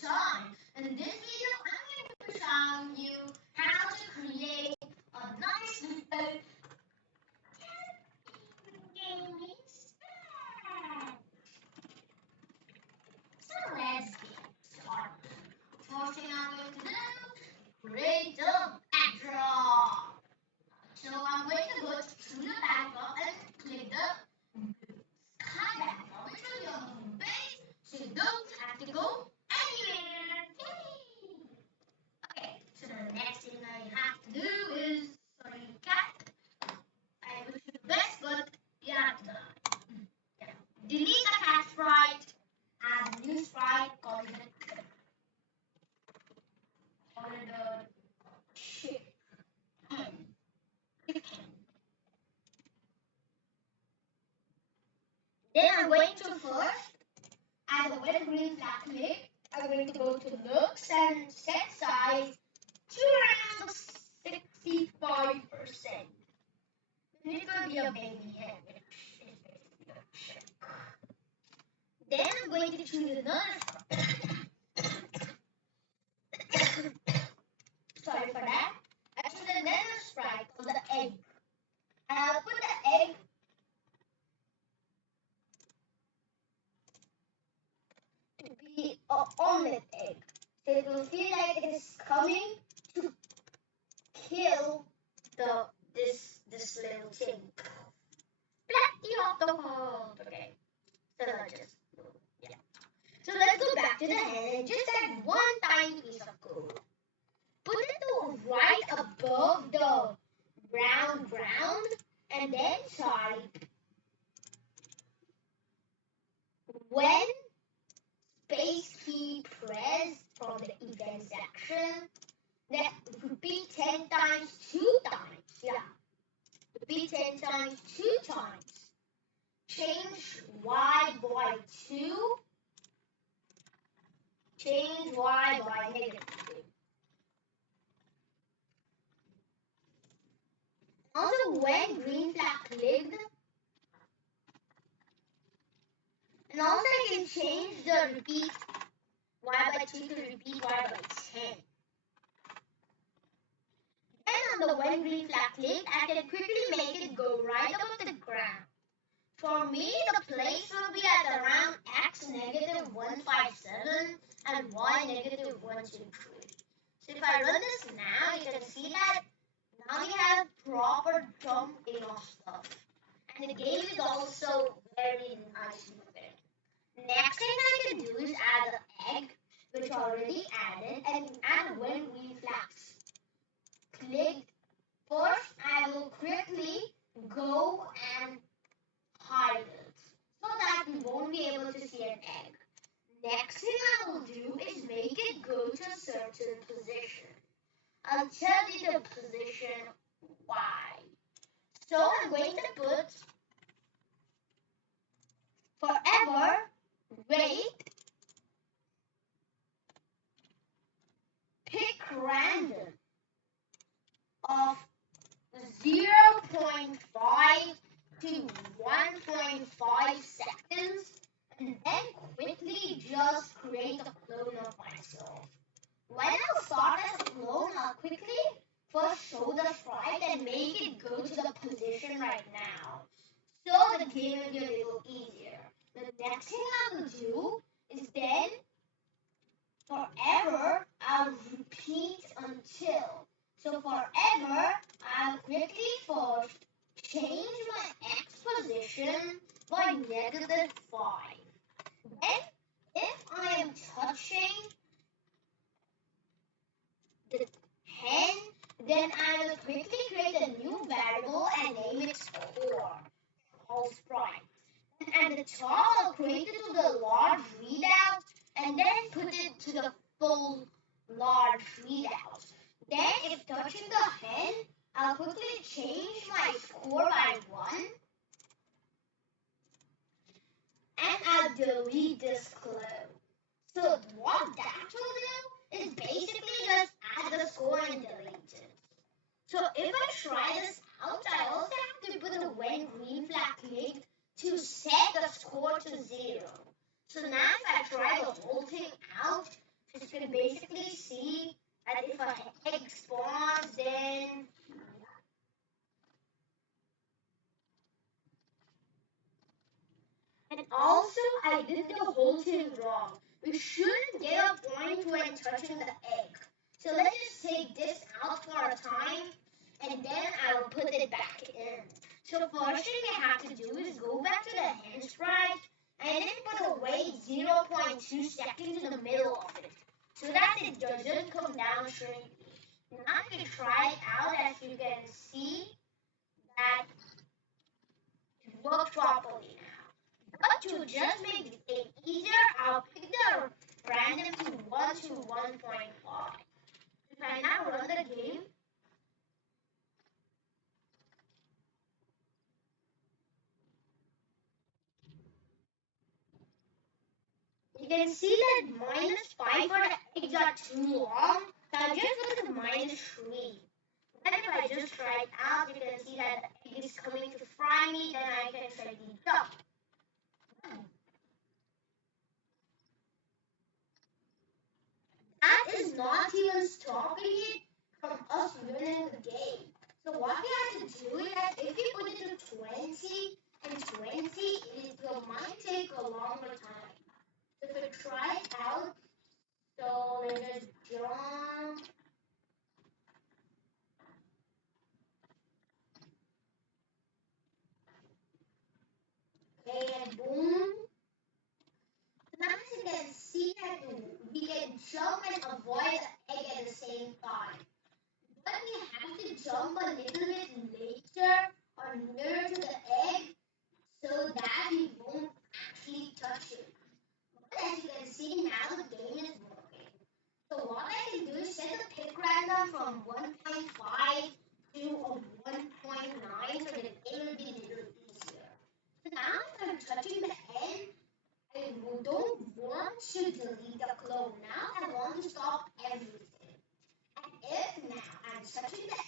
time. In this video, I'm going to show you how to create a nice little game instead. So let's get started. First thing I'm going to do, create the backdrop. So I'm going to go to the backdrop and click the sky backdrop, which will be on the home page, so you don't have to go anywhere. Yay! Okay, so the next thing I have to do is, sorry, cat. I wish you the best, but you have to die. Yeah. Delete the cat sprite, add a new sprite, call it the chicken. Then I'm going to first add a red green flag click. I'm going to go to looks and set size to around 65%. It will be a baby head, which is basically a chick. Then I'm going to choose another sorry for that. I choose another sprite called the egg. And I'll put the egg to be an omelette egg. So it will feel like it is coming to kill this little thing. Plenty of the world. Okay. So let's just yeah. So let's go back to the head and just add one tiny piece of code. Put it to right above the brown ground and then type when space key pressed from the event section, then repeat 10 times 2 times. Yeah. Repeat 10 times 2 times. Change y by 2. Change y by negative 2. Also, when green flag clicked, and also I can change the repeat y by 2 to repeat y by 10. Then on the when green flag clicked, I can quickly make it go right above the ground. For me, the place will be at around x negative 157 and y negative 123. So if I run this now, you can see that now we have proper jumping of stuff. And the game is also very nicely fit. Next thing I can do is add an egg, which already added, and add when green flags clicked. First, I will quickly go and hide it so that we won't be able to see an egg. Next thing I will do is make it go to a certain position. I'll tell you the position why. So I'm going to put forever rate pick random of 0.5 to 1.5 seconds, and then quickly just create a clone of myself. When I'll start as a clone, I'll quickly first show the sprite and make it go to the position right now, so the game will be a little easier. The next thing I will do is then forever I'll repeat until. So forever I'll quickly first change my x position by negative 5. Then if I am touching the hen, then I will quickly create a new variable and name it score, all sprite. And at the top I'll create it to the large readout and then put it to the full large readout. Then if touching the hen, I'll quickly change my score by 1 and I'll delete this clone. So what that will do is basically just add the score and delete it. So if I try this out, I also have to put a when green flag clicked to set the score to 0. So now if I try the whole thing out, can basically see that if an egg spawns, then and also I did the whole thing wrong. We shouldn't get a point when touching the egg. So let's just take this out for a time and then I will put it back in. So first thing we have to do is go back to the hand sprite and then put a wait 0.2 seconds in the middle of it so that it doesn't come down shrinky. Now if you try it out, as you can see that it worked properly now. But to just make the game easier, I'll pick the random to 1 to 1.5. If I now run the game, you can see that -5 for the eggs are too long, so I just put the -3. Then if I just try it out, you can see that the egg is coming to fry me, then I can try the jump. That is not even stopping it from us winning the game. So what we have to do is that if you put it to 20 and 20, it will might take a longer time. So if we try it out, so let's just jump. Okay, and boom. Now as you can see that we can jump and avoid the egg at the same time. But we have to jump a little bit later or nearer to the egg so that we won't actually touch it. But as you can see now the game is working. So what I can do is set the pick random from 1.5 to a 1.9 so the game will be a little easier. So now if I'm touching the end, I don't want to delete the clone. Now I want to stop everything. And if now I'm touching the